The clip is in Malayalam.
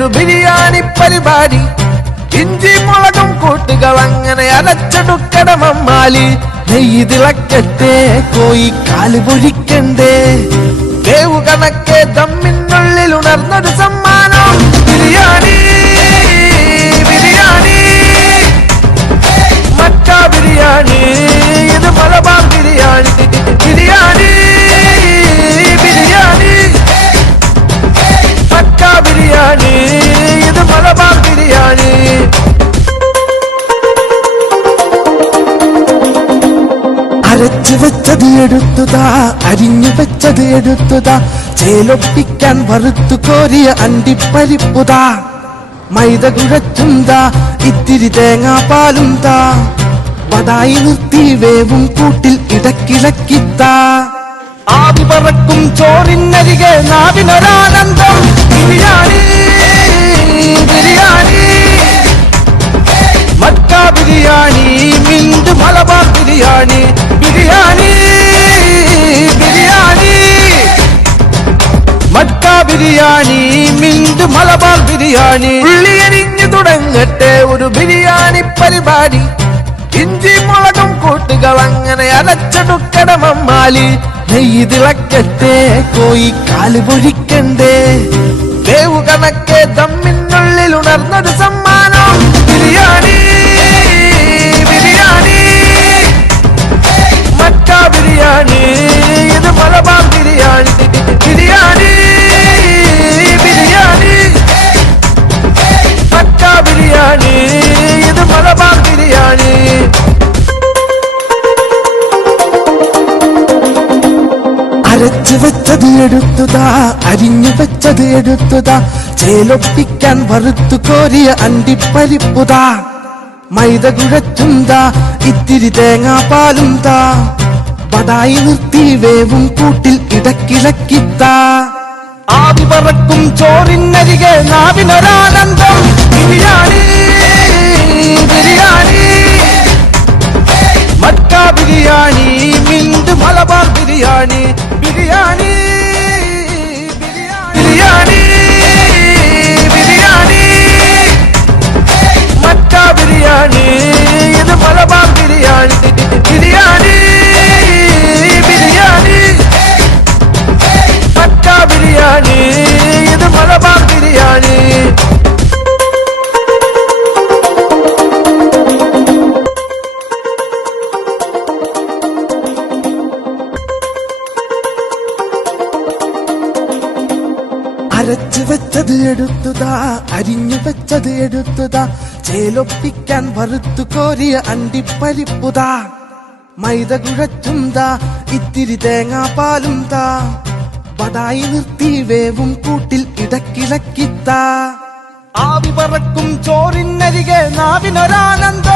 ഒരു ബിരിയാണി പരിപാടി. ഇഞ്ചി മുളകും കൂട്ടുകൾ അങ്ങനെ അരച്ചെടുക്കണ മമ്മാലി. നെയ്യ് തിളക്കട്ടെ, കോയി കാല് പൊഴിക്കണ്ടേ, വേവു കണക്കെ ദമ്മിനുള്ളിൽ ഉണർന്നൊരു സമ്മാനം. ബിരിയാണി ബിരിയാണി മക്ക ബിരിയാണി, ഇത് മലബാർ ബിരിയാണി. ബിരിയാണി ബിരിയാണി മക്ക ബിരിയാണി, ഇത് മലബാർ ബിരിയാണി. അരച്ചു വെച്ചത് എടുത്തുതാ, അരിഞ്ഞു വെച്ചത് എടുത്തുതാ, ചേലൊപ്പിക്കാൻ വറുത്തു കോരിയ അണ്ടിപ്പരിപ്പുതാ. മൈദ കുഴച്ചുന്താ, ഇത്തിരി തേങ്ങാപ്പാലും താ, വടായി നിർത്തി വേവും കൂട്ടിൽ ഇടക്കിളക്കിത്താ. ആവി പറക്കും ചോറിനരികെ നാവിനൊരാനന്ദം. ബിരിയാണി ബിരിയാണി മക്ക ബിരിയാണി, മിന്റ് മലബാർ ബിരിയാണി. ബിരിയാണി ബിരിയാണി മക്ക ബിരിയാണി, മിന്റ് മലബാർ ബിരിയാണി. ഉള്ളി എരിഞ്ഞു തുടങ്ങട്ടെ ഒരു ബിരിയാണി പരിപാടി. ഇഞ്ചി മുളകും കൂട്ടുകൾ അങ്ങനെ അരച്ചെടുക്കണ മമ്മാലി. നെയ്യ് തിളക്കട്ടെ, കോയി കാല് പൊഴിക്കണ്ടേ, വേവു കണക്കെ ദമ്മിനുള്ളിൽ ഉണർന്നൊരു സമ്മാനം. ബിരിയാണി ബിരിയാണി മക്ക ബിരിയാണി, ഇത് മലബാർ ബിരിയാണി. ബിരിയാണി ബിരിയാണി മക്ക ബിരിയാണി, ഇത് മലബാർ ബിരിയാണി. അരച്ചു വെച്ചത് എടുത്തുതാ, അരിഞ്ഞു വെച്ചത് എടുത്തുതാ, ചേലൊപ്പിക്കാൻ വറുത്തു കോരിയ അണ്ടിപ്പരിപ്പുതാ. മൈദ കുഴച്ചുന്താ, ഇത്തിരി തേങ്ങാപ്പാലും താ, വടായി നിർത്തി വേവും കൂട്ടിൽ ഇടക്കിളക്കിത്താ. ആവി പറക്കും ചോറിനരികെ നാവിനൊരാനന്ദം. ബിരിയാണി ബിരിയാണി മക്ക ബിരിയാണി, മിന്റ് മലബാർ ബിരിയാണി. ബിരിയാണി ബിരിയാണി ബിരിയാണി മക്ക ബിരിയാണി, ഇത് മലബാർ ബിരിയാണി. ബിരിയാണി ബിരിയാണി മക്ക ബിരിയാണി, ഇത് മലബാർ ബിരിയാണി. അരച്ചു വെച്ചത് എടുത്തുതാ, അരിഞ്ഞു വെച്ചത് എടുത്തുതാ, ചേലൊപ്പിക്കാൻ വറുത്തു കോരിയ അണ്ടിപ്പരിപ്പുതാ. മൈദ കുഴച്ചുന്താ, ഇത്തിരി തേങ്ങാപ്പാലും താ, വടായി നിർത്തി വേവും കൂട്ടിൽ ഇടക്കിളക്കിത്താ. ആവി പറക്കും ചോറിനരികെ നാവിനൊരാനന്ദം.